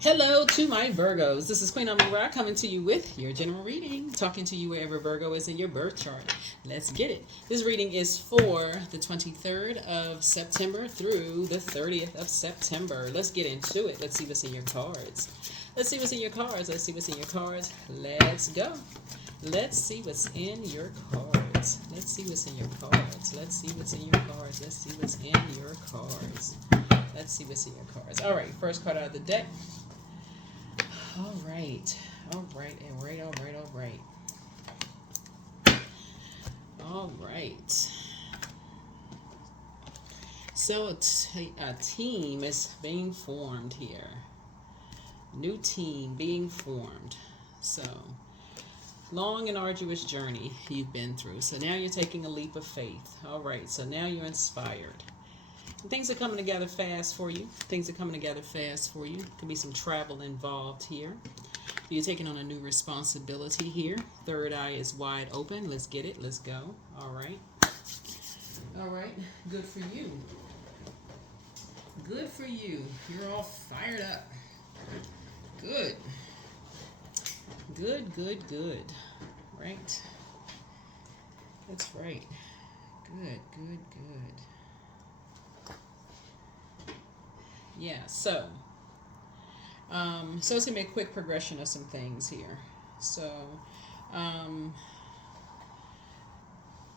Hello to my Virgos. This is Queen Amun Ra coming to you with your general reading, talking to you wherever Virgo is in your birth chart. Let's get it. This reading is for the 23rd of September through the 30th of September. Let's get into it. Let's see what's in your cards. Let's see what's in your cards. Let's see what's in your cards. Let's go. Let's see what's in your cards. Let's see what's in your cards. Let's see what's in your cards. Let's see what's in your cards. Let's see what's in your cards. All right, first card out of the deck. All right. All right. So a team is being formed here. New team being formed. So long and arduous journey you've been through. So now you're taking a leap of faith. All right. So now you're inspired. Things are coming together fast for you. Could be some travel involved here. You're taking on a new responsibility here. Third eye is wide open. Let's get it. Let's go. All right. Good for you. You're all fired up. Good. Right. That's right. Good. Yeah, so it's gonna be a quick progression of some things here. So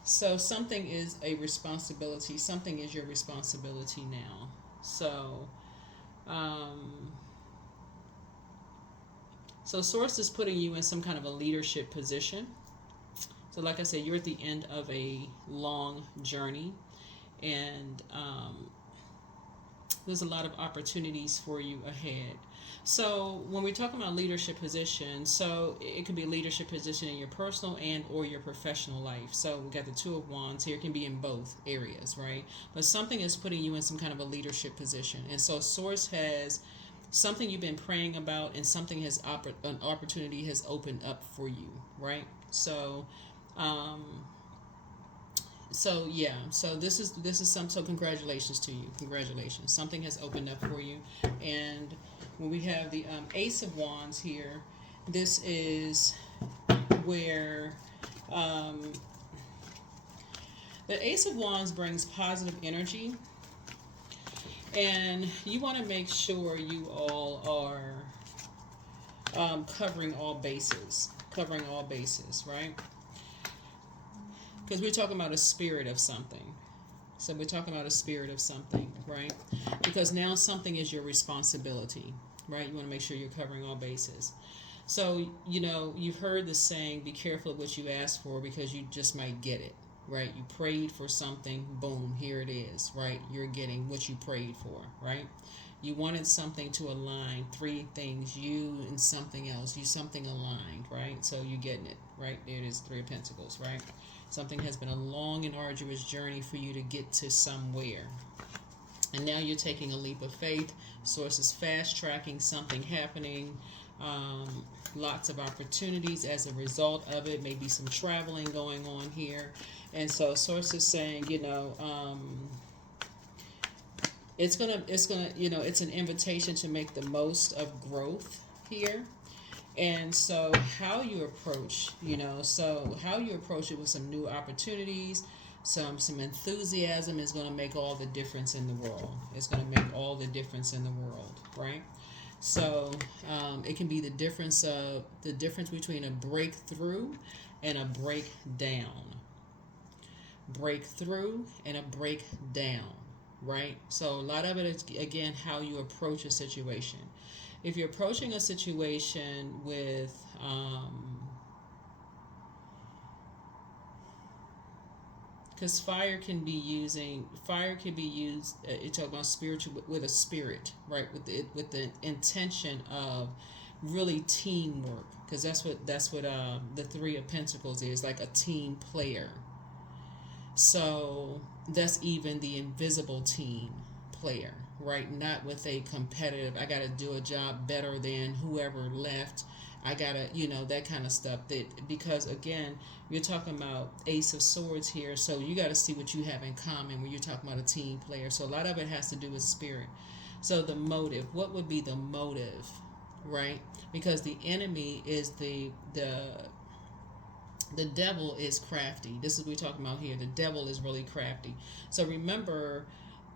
something is a responsibility. Something is your responsibility now. So Source is putting you in some kind of a leadership position. So like I said, you're at the end of a long journey, and there's a lot of opportunities for you ahead. So when we're talking about leadership position, so it could be a leadership position in your personal and or your professional life. So we got the Two of Wands here. It can be in both areas, right? But something is putting you in some kind of a leadership position. And so Source has something you've been praying about, and something has an opportunity has opened up for you, right? So this is some. So congratulations to you. Congratulations. Something has opened up for you. And when we have the Ace of Wands here, this is where the Ace of Wands brings positive energy, and you want to make sure you all are covering all bases, right? Because we're talking about a spirit of something. So we're talking about a spirit of something, right? Because now something is your responsibility, right? You want to make sure you're covering all bases. So, you've heard the saying, be careful of what you ask for, because you just might get it, right? You prayed for something, boom, here it is, right? You're getting what you prayed for, right? You wanted something to align, three things, you and something else, something aligned, right? So you're getting it, right? There it is, Three of Pentacles, right? Something has been a long and arduous journey for you to get to somewhere. And now you're taking a leap of faith. Source is fast tracking something happening. Lots of opportunities as a result of it. Maybe some traveling going on here. And so Source is saying, it's an invitation to make the most of growth here. And so how you approach it with some new opportunities, some enthusiasm is going to make all the difference in the world. It's going to make all the difference in the world, right? So it can be the difference between a breakthrough and a breakdown. Breakthrough and a breakdown, right? So a lot of it is, again, how you approach a situation. If you're approaching a situation with because fire can be used you talk about spiritual, with a spirit, right? With the intention of really teamwork, because that's what the Three of Pentacles is, like a team player. So that's even the invisible team player, right? Not with a competitive, I got to do a job better than whoever left. I got to, that kind of stuff. Because, again, you're talking about Ace of Swords here, so you got to see what you have in common when you're talking about a team player. So a lot of it has to do with spirit. So the motive, what would be the motive right? Because the enemy is the devil is crafty. This is what we're talking about here. The devil is really crafty. So remember,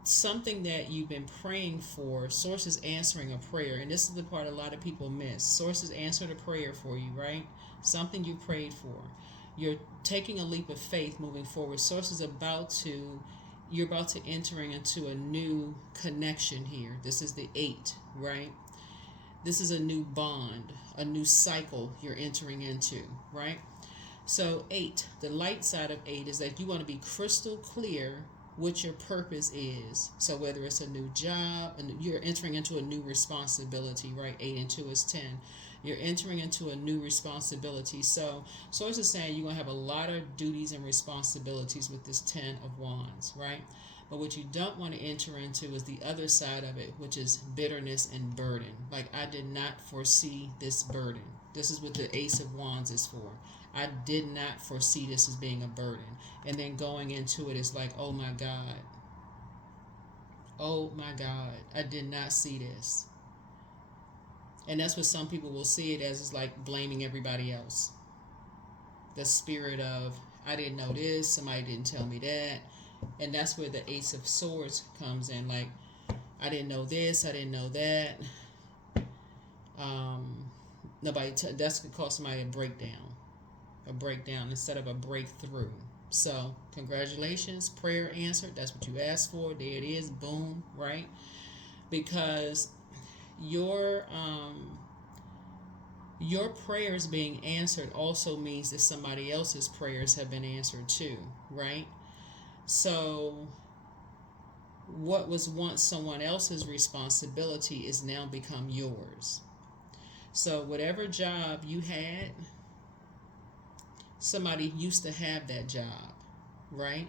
something that you've been praying for, source is answering a prayer. And this is the part a lot of people miss. Source has answered a prayer for you, right? Something you prayed for. You're taking a leap of faith moving forward. Source is you're about to entering into a new connection here. This is the 8, right? This is a new bond, a new cycle you're entering into, right? So 8, the light side of 8 is that you want to be crystal clear what your purpose is. So whether it's a new job, and you're entering into a new responsibility, right? 8 and 2 is 10. You're entering into a new responsibility. So Source is saying you're going to have a lot of duties and responsibilities with this 10 of Wands, right? But what you don't want to enter into is the other side of it, which is bitterness and burden. Like, I did not foresee this burden. This is what the Ace of Wands is for. I did not foresee this as being a burden. And then going into it is like, oh my God. Oh my God. I did not see this. And that's what some people will see it as, is like blaming everybody else. The spirit of, I didn't know this, somebody didn't tell me that. And that's where the Ace of Swords comes in. Like, I didn't know this, I didn't know that. That's going to cause somebody a breakdown instead of a breakthrough. So congratulations, prayer answered. That's what you asked for. There it is. Boom. Right? Because your prayers being answered also means that somebody else's prayers have been answered too, right? So what was once someone else's responsibility is now become yours. So whatever job you had, somebody used to have that job, right?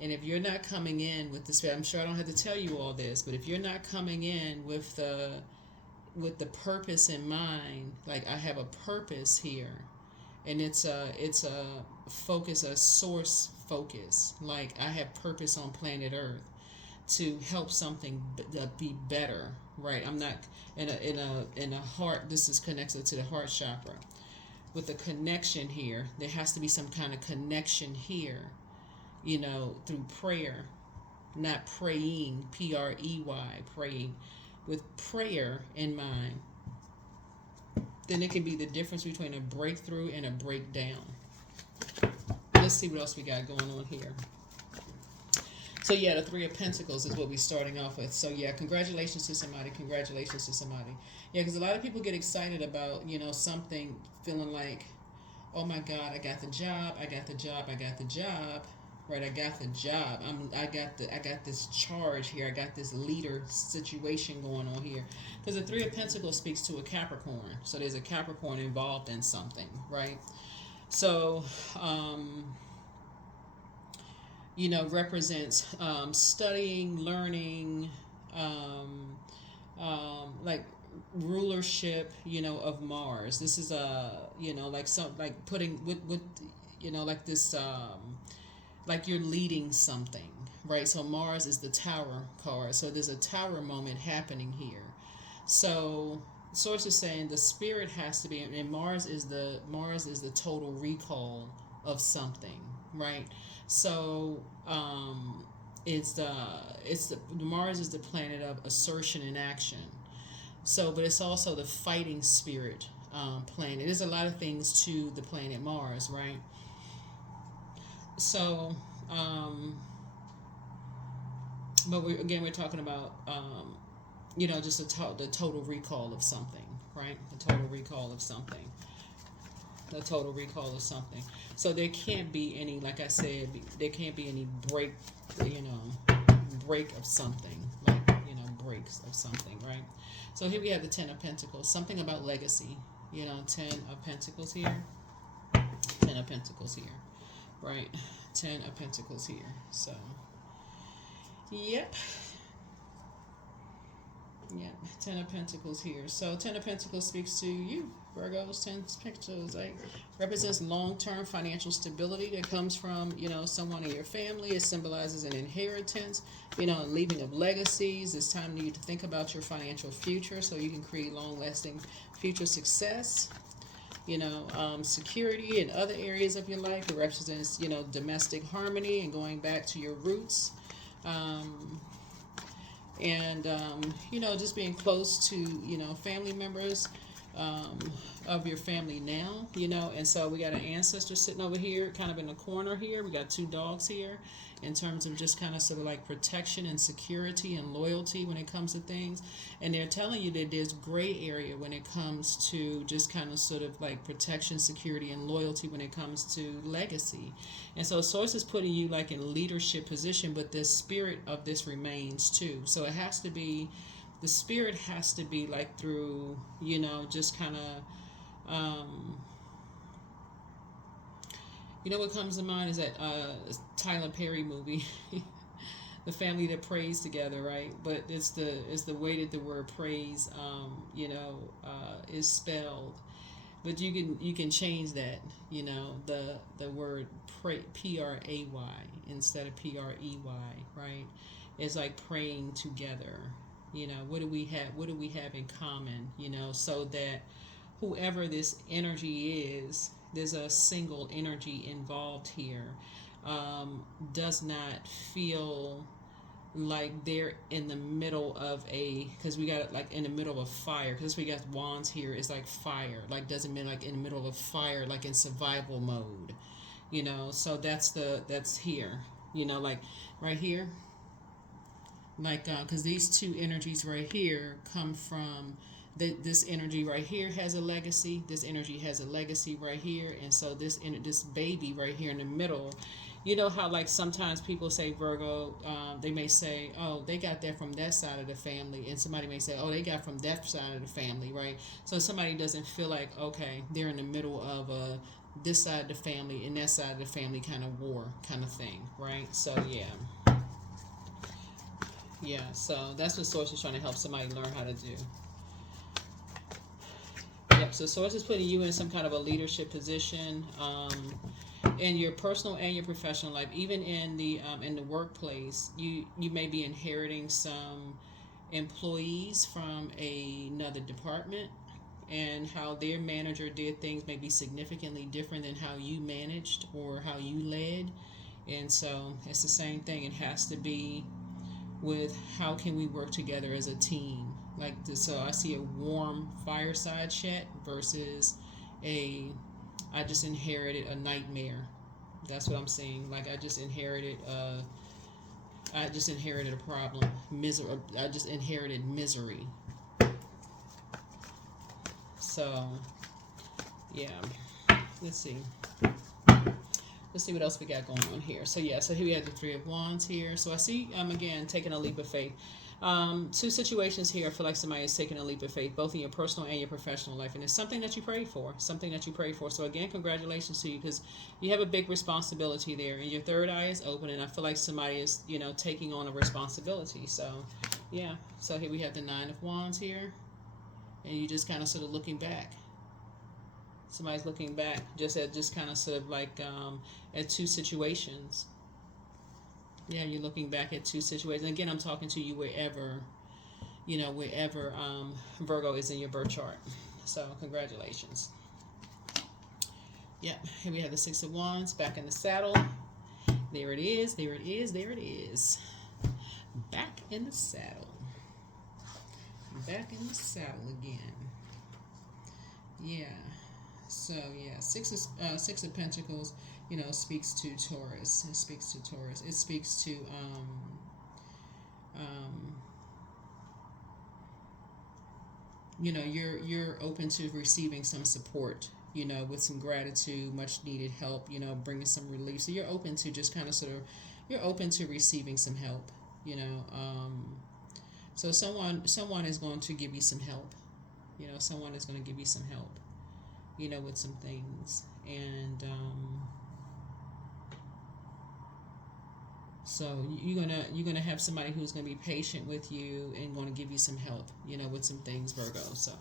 And if you're not coming in with this, I'm sure I don't have to tell you all this, but if you're not coming in with the purpose in mind, like, I have a purpose here, and it's a focus, a source focus. Like, I have purpose on planet Earth to help something be better, right? I'm not in a heart. This is connected to the heart chakra. With a connection here, there has to be some kind of connection here, through prayer, not praying, P-R-E-Y, praying, with prayer in mind. Then it can be the difference between a breakthrough and a breakdown. Let's see what else we got going on here. So yeah, the 3 of Pentacles is what we're starting off with. So yeah, congratulations to somebody. Congratulations to somebody. Yeah, because a lot of people get excited about, something, feeling like, oh my God, I got the job. I got the job. I got the job. Right, I got the job. I got this charge here. I got this leader situation going on here. Because the 3 of Pentacles speaks to a Capricorn. So there's a Capricorn involved in something, right? So, represents studying, learning, like rulership, of Mars. This is like putting with like this, like you're leading something, right? So Mars is the Tower card. So there's a Tower moment happening here. So Source is saying the spirit has to be, and Mars is the total recall of something, right? So Mars is the planet of assertion and action. So, but it's also the fighting spirit planet. There's a lot of things to the planet Mars, right? So, but we're talking about just the total recall of something, right? The total recall of something. The total recall of something. So there can't be any, like I said, there can't be any break of something, like, breaks of something, right? So here we have the 10 of Pentacles, something about legacy, 10 of Pentacles here, 10 of Pentacles here, right? 10 of Pentacles here. So, yep. Yeah, Ten of Pentacles here. So Ten of Pentacles speaks to you, Virgos. Ten of Pentacles represents long-term financial stability that comes from, someone in your family. It symbolizes an inheritance, leaving of legacies. It's time for you to think about your financial future so you can create long-lasting future success. Security in other areas of your life. It represents, domestic harmony and going back to your roots. Just being close to, family members of your family now, and so we got an ancestor sitting over here, kind of in the corner here. We got two dogs here in terms of just kind of sort of like protection and security and loyalty when it comes to things. And they're telling you that there's gray area when it comes to just kind of sort of like protection, security, and loyalty when it comes to legacy. And so Source is putting you like in leadership position, but the spirit of this remains too. So it has to be, the spirit has to be like through, just kind of, what comes to mind is that Tyler Perry movie, The Family That Prays Together, right? But it's the way that the word praise, is spelled. But you can change that, the word pray, Pray instead of Prey, right? It's like praying together. What do we have in common? So that whoever this energy is, there's a single energy involved here, does not feel like they're in the middle of because we got like in the middle of fire, because we got wands here, is like fire, like doesn't mean like in the middle of fire, like in survival mode, so that's here, like right here, like because these two energies right here come from this energy right here has a legacy. This energy has a legacy right here, and so this baby right here in the middle. How like sometimes people say Virgo, they may say, oh, they got that from that side of the family, and somebody may say, oh, they got from that side of the family, right? So somebody doesn't feel like, okay, they're in the middle of this side of the family and that side of the family kind of war kind of thing, right? So yeah, so that's what Source is trying to help somebody learn how to do. Yep, so Source is putting you in some kind of a leadership position in your personal and your professional life. Even in the workplace, you may be inheriting some employees from another department, and how their manager did things may be significantly different than how you managed or how you led. And so it's the same thing. It has to be with how can we work together as a team, like this. So I see a warm fireside chat versus I just inherited a nightmare. That's what I'm seeing. Like I just inherited a problem, misery. I just inherited misery. So yeah, let's see what else we got going on here. So here we have the Three of Wands here. So I see again taking a leap of faith. Two situations here. I feel like somebody is taking a leap of faith, both in your personal and your professional life, and it's something that you prayed for. So again, congratulations to you, because you have a big responsibility there, and your third eye is open, and I feel like somebody is taking on a responsibility. So yeah. So here we have the Nine of Wands here, and you just kind of sort of looking back. Somebody's looking back just kind of sort of like at two situations. Yeah, you're looking back at two situations. Again, I'm talking to you wherever Virgo is in your birth chart. So congratulations. Yep, here we have the Six of Wands back in the saddle. There it is. Back in the saddle. Back in the saddle again. Yeah. So yeah, Six of Pentacles, speaks to Taurus. It speaks to Taurus. It speaks to you're open to receiving some support, with some gratitude, much needed help, bringing some relief. So you're open to just kind of you're open to receiving some help, So someone is going to give you some help. Someone is going to give you some help, with some things. And So you're gonna have somebody who's gonna be patient with you and going to give you some help, with some things, Virgo. So,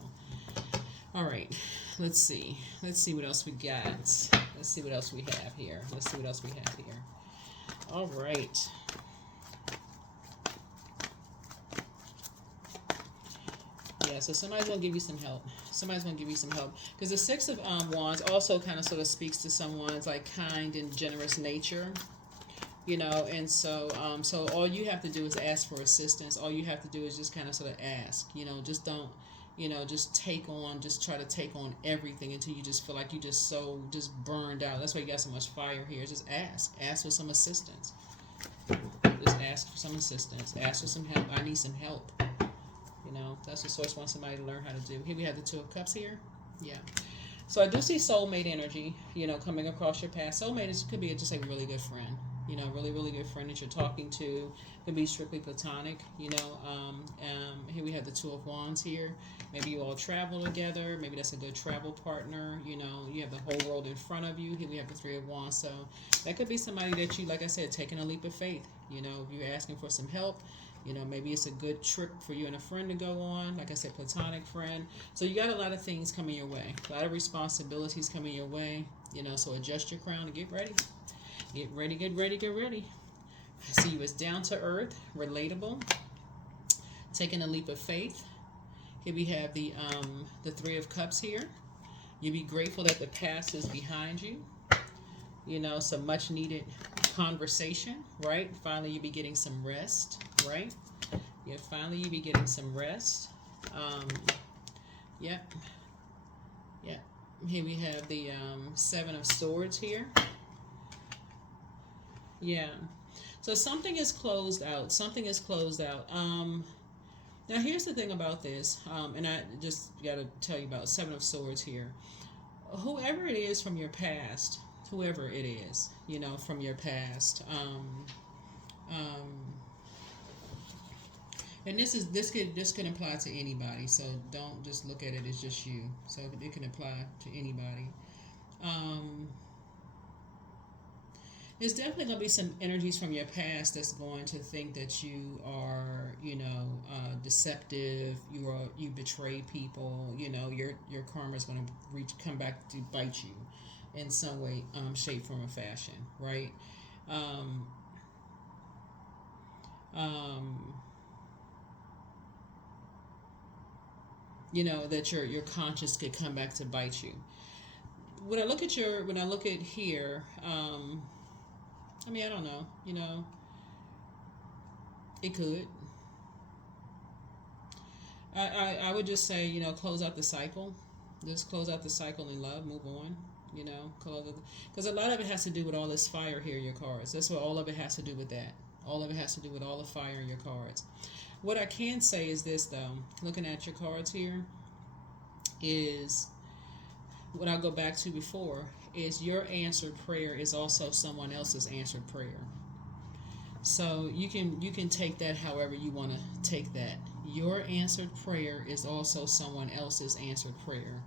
all right, let's see what else we got. Let's see what else we have here. All right. Yeah, so somebody's going to give you some help. Because the Six of Wands also kind of sort of speaks to someone's like kind and generous nature. And so all you have to do is ask for assistance. All you have to do is just kind of sort of ask. Just don't, just try to take on everything until you just feel like you just burned out. That's why you got so much fire here. Just ask for some assistance. Just ask for some assistance. Ask for some help. I need some help. That's what Source wants somebody to learn how to do. Here we have the Two of Cups here. Yeah. So I do see soulmate energy, coming across your path. Soulmate could be just like a really good friend. Really, really good friend that you're talking to. Could be strictly platonic. Here we have the Two of Wands here. Maybe you all travel together. Maybe that's a good travel partner. You have the whole world in front of you. Here we have the Three of Wands. So that could be somebody that you, like I said, taking a leap of faith. If you're asking for some help, maybe it's a good trip for you and a friend to go on. Like I said, platonic friend. So you got a lot of things coming your way. A lot of responsibilities coming your way. So adjust your crown and get ready. Get ready. I see you as down to earth, relatable, taking a leap of faith. Here we have the Three of Cups here. You be grateful that the past is behind you. Some much needed conversation, right? Finally, you be getting some rest, right? Yeah, finally you be getting some rest. Yeah. Here we have the Seven of Swords here. Yeah. So something is closed out. Now here's the thing about this, and I just got to tell you about Seven of Swords here. Whoever it is from your past, from your past, and this could apply to anybody. So don't just look at it as just you. So it can apply to anybody. There's definitely going to be some energies from your past that's going to think that you are, deceptive. You betray people. Your karma is going to come back to bite you in some way, shape, form, or fashion, right? That your conscience could come back to bite you. When I look at here, I don't know. It could. I would just say, close out the cycle. Just close out the cycle in love. Move on. Because a lot of it has to do with all this fire here in your cards. That's what all of it has to do with that. All of it has to do with all the fire in your cards. What I can say is this, though. Looking at your cards here, is what I'll go back to before, is your answered prayer is also someone else's answered prayer. So you can take that however you want to take that. Your answered prayer is also someone else's answered prayer.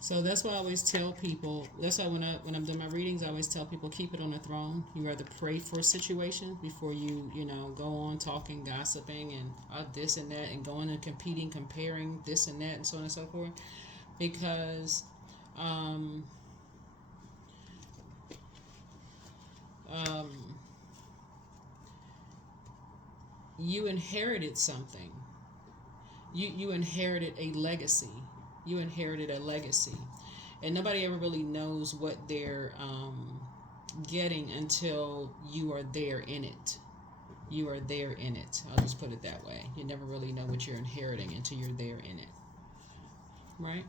So that's why I always tell people, that's why when I'm doing my readings, I always tell people, keep it on the throne. You rather pray for a situation before you go on talking, gossiping, and this and that, and going and competing, comparing this and that, and so on and so forth. Because you inherited something. You inherited a legacy. And nobody ever really knows what they're getting until you are there in it. I'll just put it that way. You never really know what you're inheriting until you're there in it. Right?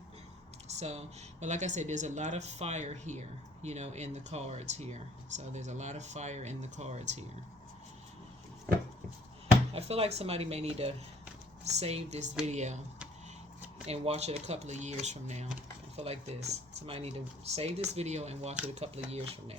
So, but like I said, there's a lot of fire here, in the cards here. So there's a lot of fire in the cards here. I feel like somebody may need to save this video and watch it a couple of years from now. I feel like this. Somebody need to save this video and watch it a couple of years from now.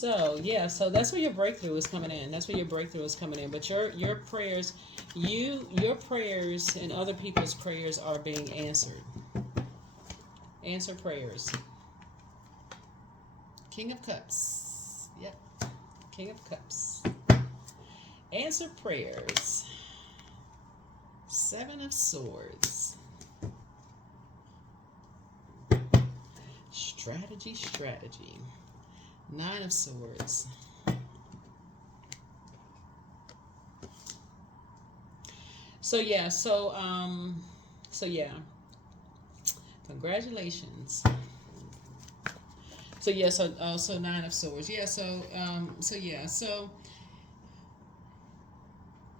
So yeah, so that's where your breakthrough is coming in. That's where your breakthrough is coming in. But your prayers, your prayers and other people's prayers are being answered. Answer prayers. King of Cups. Yep. King of Cups. Answer prayers. Seven of Swords. Strategy, strategy. Nine of Swords. So yeah, so yeah. Congratulations. So yeah, so Nine of Swords. Yeah, so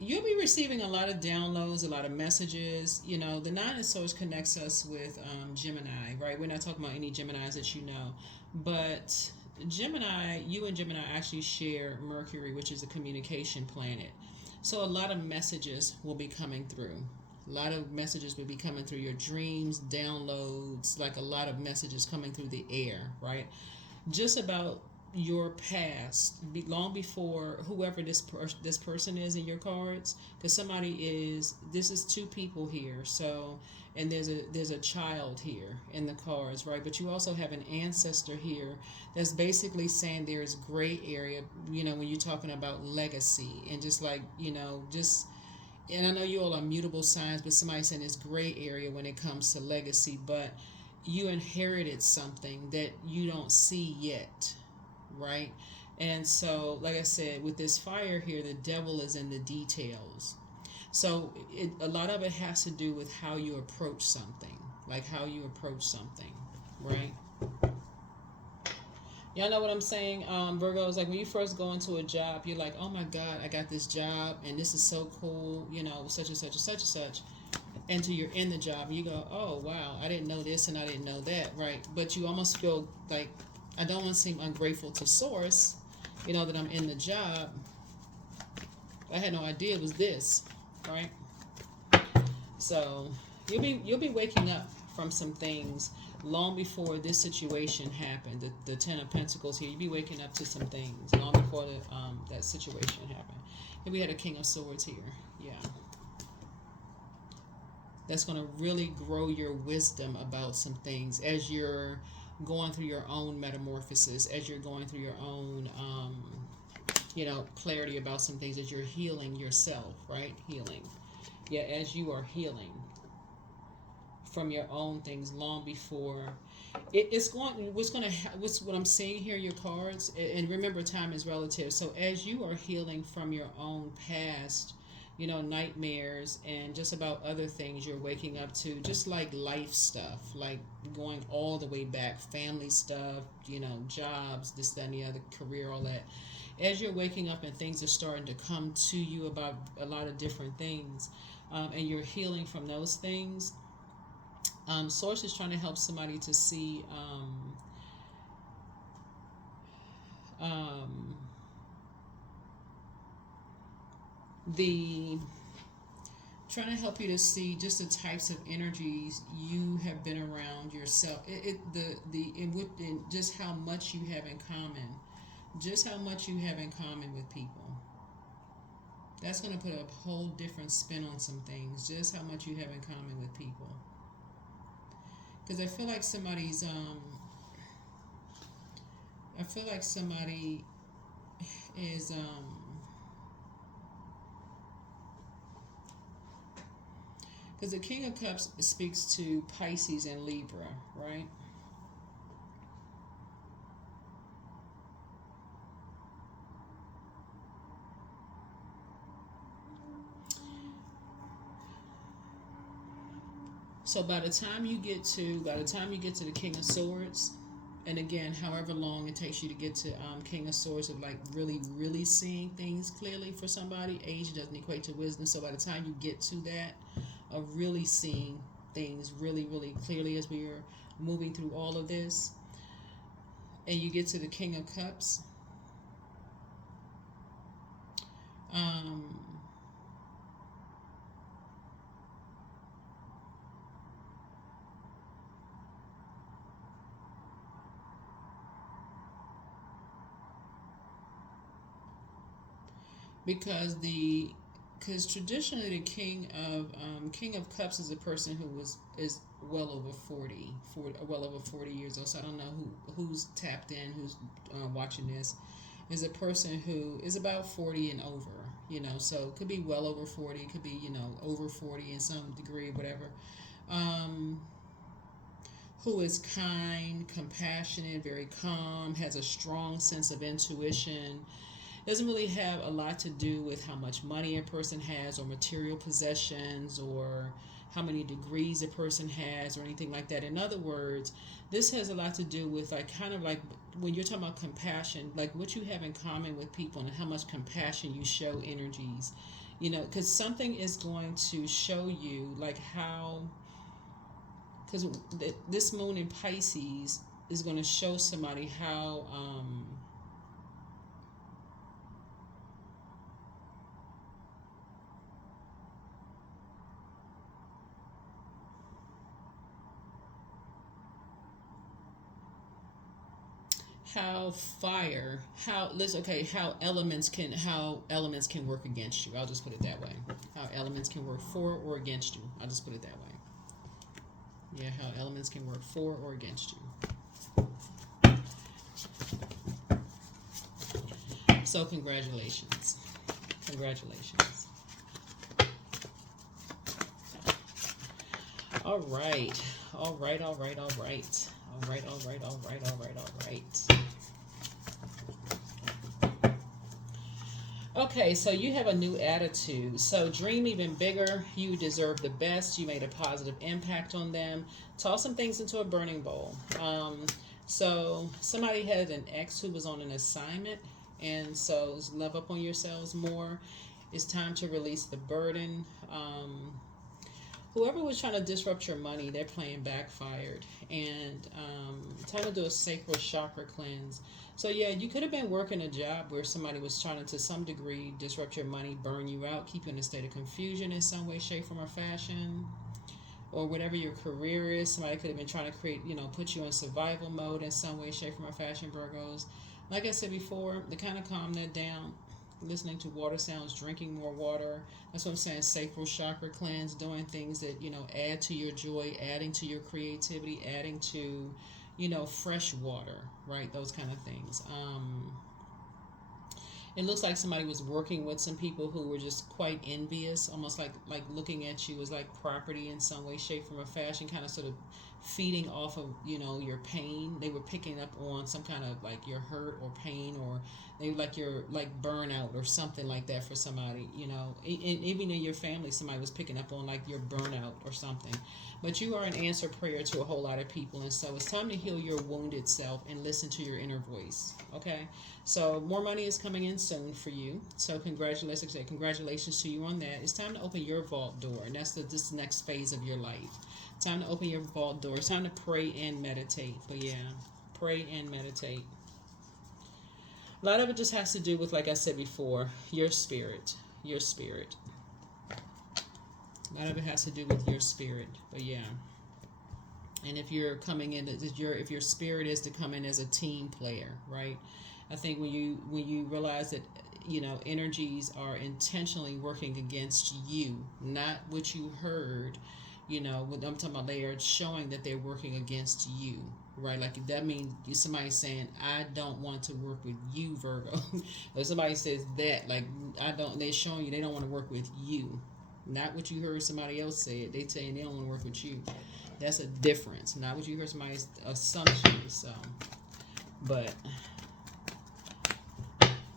you'll be receiving a lot of downloads, a lot of messages. You know, the Nine of Swords connects us with Gemini, right? We're not talking about any Geminis that you know, but Gemini, you and Gemini actually share Mercury, which is a communication planet. So a lot of messages will be coming through. A lot of messages will be coming through your dreams, downloads, like a lot of messages coming through the air, right? Just about your past, long before whoever this person is in your cards, because somebody is. This is two people here, so and there's a child here in the cards, right? But you also have an ancestor here that's basically saying there's gray area. You know, when you're talking about legacy and just like just. And I know you all are mutable signs, but somebody's saying this gray area when it comes to legacy, but you inherited something that you don't see yet, right? And so, like I said, with this fire here, the devil is in the details. So a lot of it has to do with how you approach something, like how you approach something, right? Y'all know what I'm saying? Virgo is like when you first go into a job, you're like, oh my God, I got this job and this is so cool, such and such and such and such. Until you're in the job and you go, oh wow, I didn't know this and I didn't know that, right? But you almost feel like, I don't want to seem ungrateful to Source, that I'm in the job. I had no idea it was this, right? So you'll be waking up from some things long before this situation happened. The Ten of Pentacles here, you'll be waking up to some things long before that situation happened. And we had a King of Swords here, yeah. That's going to really grow your wisdom about some things as you're going through your own metamorphosis, as you're going through your own, clarity about some things, as you're healing yourself, right? Healing. Yeah, as you are healing from your own things long before what I'm seeing here, your cards, and remember, time is relative. So as you are healing from your own past, nightmares and just about other things you're waking up to, just like life stuff, like going all the way back, family stuff, jobs, this, that, and the other, career, all that. As you're waking up and things are starting to come to you about a lot of different things, and you're healing from those things, Source is trying to help somebody to see the trying to help you to see just the types of energies you have been around yourself. Just how much you have in common, just how much you have in common with people. That's going to put a whole different spin on some things. Just how much you have in common with people. Because I feel like somebody is because the King of Cups speaks to Pisces and Libra, right? So by the time you get to the King of Swords, and again, however long it takes you to get to King of Swords, of like really, really seeing things clearly for somebody, age doesn't equate to wisdom. So by the time you get to that, of really seeing things really, really clearly as we are moving through all of this, and you get to the King of Cups, because traditionally the King of Cups is a person who is well over 40 years old. So I don't know who's tapped in, who's watching this. Is a person who is about 40 and over, so it could be well over 40, it could be, over 40 in some degree, whatever. Who is kind, compassionate, very calm, has a strong sense of intuition. Doesn't really have a lot to do with how much money a person has or material possessions or how many degrees a person has or anything like that. In other words, this has a lot to do with kind of like when you're talking about compassion, like what you have in common with people and how much compassion you show energies, because something is going to show you how, because this moon in Pisces is going to show somebody how how elements can work against you. I'll just put it that way. How elements can work for or against you. I'll just put it that way. Yeah, how elements can work for or against you. So congratulations. Congratulations. All right. All right, all right, all right. All right, all right, all right, all right, all right. Okay, so you have a new attitude. So dream even bigger. You deserve the best. You made a positive impact on them. Toss some things into a burning bowl. So somebody had an ex who was on an assignment, and so love up on yourselves more. It's time to release the burden. Whoever was trying to disrupt your money, their plan backfired. And time to do a sacral chakra cleanse. So yeah, you could have been working a job where somebody was trying to some degree disrupt your money, burn you out, keep you in a state of confusion in some way, shape, form, or fashion. Or whatever your career is, somebody could have been trying to create, put you in survival mode in some way, shape, form, or fashion, Virgos. Like I said before, to kind of calm that down, listening to water sounds, drinking more water. That's what I'm saying. Sacral chakra cleanse, doing things that, add to your joy, adding to your creativity, adding to, fresh water, right? Those kind of things. It looks like somebody was working with some people who were just quite envious, almost like looking at you as like property in some way, shape, form, or fashion, kind of sort of feeding off of your pain. They were picking up on some kind of like your hurt or pain, or they like your burnout or something like that for somebody. And even in your family, somebody was picking up on like your burnout or something. But you are an answered prayer to a whole lot of people, and so it's time to heal your wounded self and listen to your inner voice. Okay, so more money is coming in soon for you. So congratulations to you on that. It's time to open your vault door, and that's this next phase of your life. Time to open your vault door. It's time to pray and meditate. But yeah, pray and meditate. A lot of it just has to do with, like I said before, your spirit. Your spirit. A lot of it has to do with your spirit. But yeah. And if you're coming in, if your spirit is to come in as a team player, right? I think when you realize that energies are intentionally working against you, not what you heard. What I'm talking about, they are showing that they're working against you, right? Like that means somebody's saying, I don't want to work with you, Virgo. Or somebody says that, like, they're showing you they don't want to work with you. Not what you heard somebody else say it. They saying they don't want to work with you. That's a difference. Not what you heard somebody's assumptions. So, but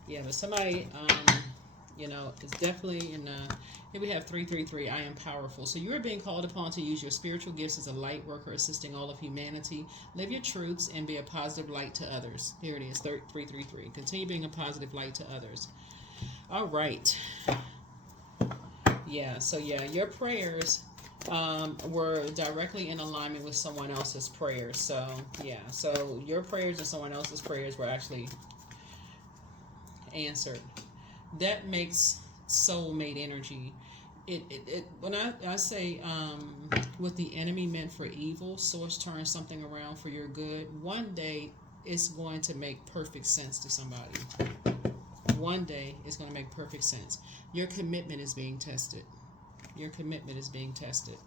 yeah, but somebody, it's definitely in. Here we have 333. I am powerful. So you are being called upon to use your spiritual gifts as a light worker, assisting all of humanity. Live your truths and be a positive light to others. Here it is, 333. Continue being a positive light to others. All right. Yeah. So yeah, your prayers were directly in alignment with someone else's prayers. So yeah. So your prayers and someone else's prayers were actually answered. That makes soulmate energy. It when I say what the enemy meant for evil, source turns something around for your good. One day it's going to make perfect sense to somebody. one day it's going to make perfect sense. Your commitment is being tested. Your commitment is being tested.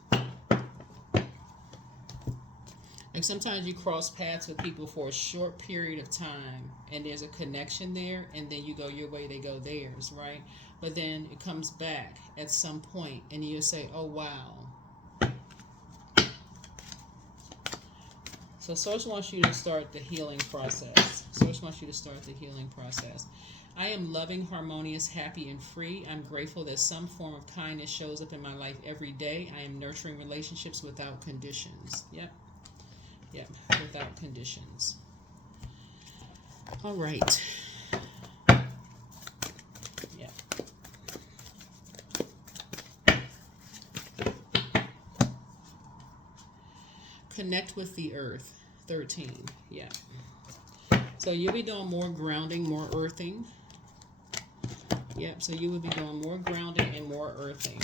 And sometimes you cross paths with people for a short period of time, and there's a connection there, and then you go your way, they go theirs, right? But then it comes back at some point, and you say, oh, wow. So Source wants you to start the healing process. Source wants you to start the healing process. I am loving, harmonious, happy, and free. I'm grateful that some form of kindness shows up in my life every day. I am nurturing relationships without conditions. Yep. Yep, without conditions. All right. Yep. Connect with the earth. 13. Yeah. So you'll be doing more grounding, more earthing. Yep, so you will be doing more grounding and more earthing.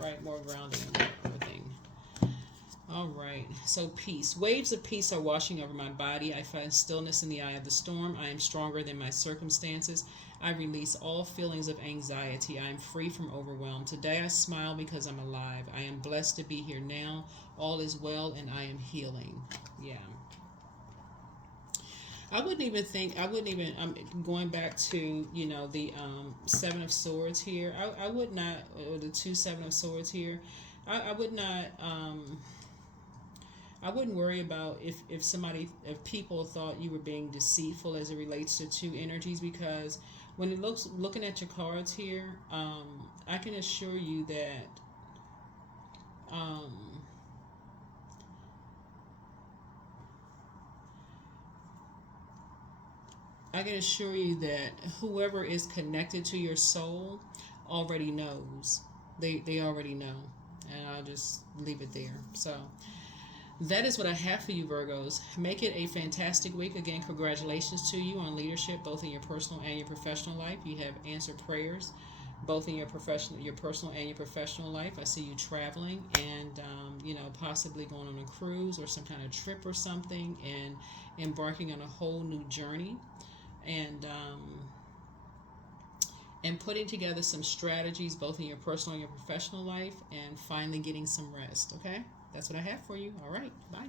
Right, more grounding and more earthing. All right, so peace. Waves of peace are washing over my body. I find stillness in the eye of the storm. I am stronger than my circumstances. I release all feelings of anxiety. I am free from overwhelm. Today I smile because I'm alive. I am blessed to be here now. All is well and I am healing. Yeah. I'm going back to, the Seven of Swords here. I would not, or the two Seven of Swords here. I would not, I wouldn't worry about if people thought you were being deceitful as it relates to two energies, because when it looking at your cards here, I can assure you that, whoever is connected to your soul already knows. They already know. And I'll just leave it there. So that is what I have for you, Virgos. Make it a fantastic week. Again, congratulations to you on leadership, both in your personal and your professional life. You have answered prayers, both in your personal and your professional life. I see you traveling and, possibly going on a cruise or some kind of trip or something, and embarking on a whole new journey, and putting together some strategies, both in your personal and your professional life, and finally getting some rest. Okay? That's what I have for you. All right. Bye.